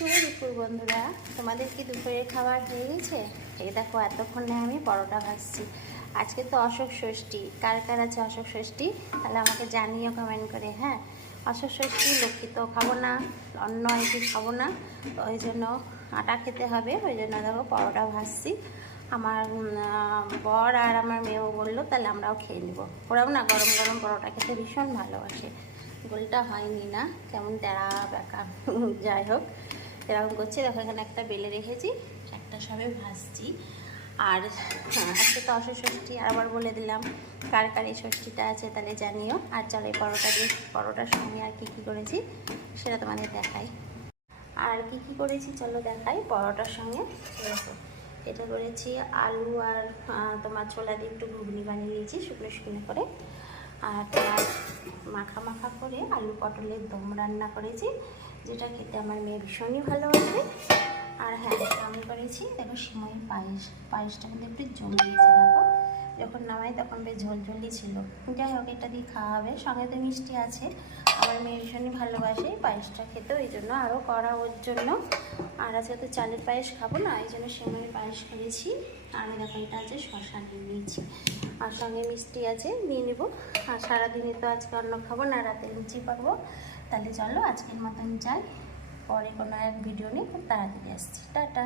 শুভ দুপুর বন্ধুরা, তোমাদের কি দুপুরের খাবার হয়ে গেছে? এই দেখো এতক্ষণে আমি পরোটা ভাজছি। আজকে তো অশোক ষষ্ঠী, কার কার আছে অশোক ষষ্ঠী তাহলে আমাকে জানিও কমেন্ট করে। হ্যাঁ, অশোক ষষ্ঠী লক্ষ্মী তো খাবো না, অন্য এটি খাবো না, তো ওই জন্য আটা খেতে হবে, ওই জন্য দেখো পরোটা ভাজছি। আমার বর আর আমার মেয়েও বললো তাহলে আমরাও খেয়ে নেবো। ওরাও না গরম গরম পরোটা খেতে ভীষণ ভালোবাসে। গোলটা হয়নি না, কেমন তেড়া বেঁকা যাই হোক এরকম করছি। দেখো এখানে একটা বেলে রেখেছি, একটা সবে ভাজছি। আর আজকে তো অশোক ষষ্ঠী, আবার বলে দিলাম কার কার এই ষষ্ঠীটা আছে তাহলে জানিও। আর চলো এই পরোটা দিয়ে পরোটার সঙ্গে আর কী কী করেছি সেটা তোমাদের দেখাই। আর কি কি করেছি চলো দেখাই পরোটার সঙ্গে। দেখো এটা করেছি আলু আর তোমার ছোলা দিয়ে একটু ঘুগনি বানিয়ে নিয়েছি শুকনো শুকনো করে। আর তোমার মাখা মাখা করে আলু পটলের দম রান্না করেছি, যেটা খেতে আমার মেয়ে ভীষণই ভালোবাসে। আর হ্যাঁ, আমি করেছি দেখো সিমইয়ের পায়েস। পায়েসটা কিন্তু একটু জমিয়েছি, দেখো যখন নামাই তখন বেশ ঝোলঝোলই ছিল। যাই হোক এটা দিয়ে খাওয়া হবে, সঙ্গে তো মিষ্টি আছে। আমার মেয়ে ভীষণই ভালোবাসে পায়েসটা খেতে, ওই জন্য আরও করা ওর জন্য। আর আজকে তো চালের পায়েস খাবো না, এই জন্য সিমইয়ের পায়েস করেছি। আর দেখো এটা আছে শশা নিয়ে নিয়েছি, আর সঙ্গে মিষ্টি আছে নিয়ে নেবো। আর সারাদিনই তো আজকে অন্য খাবো না, রাতে লুচি করবো। তাহলে চলো আজকের মতন যাই, পরে কোনো এক ভিডিও নিয়ে খুব তাড়াতাড়ি আসছি। টাটা।